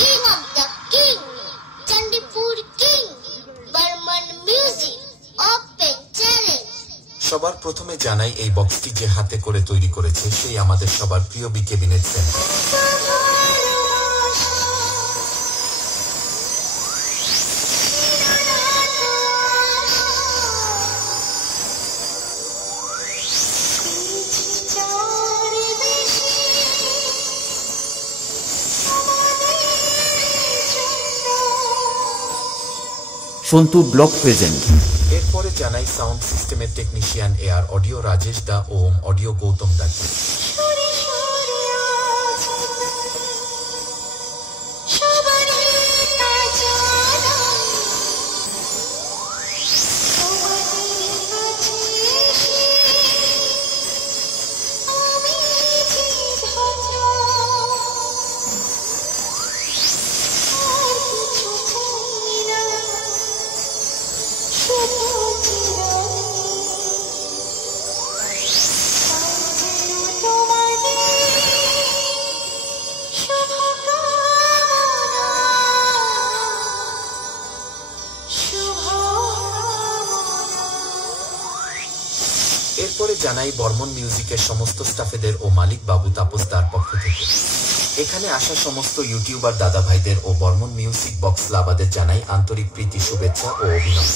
king of the king, Chandipur king, Burman music, open challenge. সবার প্রথমে জানাই এই বক্সটি যে হাতে করে তৈরি করেছে সেই আমাদের সবার প্রিয় B cabinet centre. Santu block present. এরপরে জানাই সাউন্ড সিস্টেমের টেকনিশিয়ান এআর অডিও রাজেশ দা, ওম অডিও গৌতম দাকে। এরপরে জানাই বর্মন মিউজিকের সমস্ত স্টাফেদের ও মালিক বাবু তাপসদার পক্ষ থেকে। এখানে আসা সমস্ত ইউটিউবার দাদা ভাইদের ও বর্মন মিউজিক বক্স লাভারদের জানাই আন্তরিক প্রীতি, শুভেচ্ছা ও অভিনন্দন।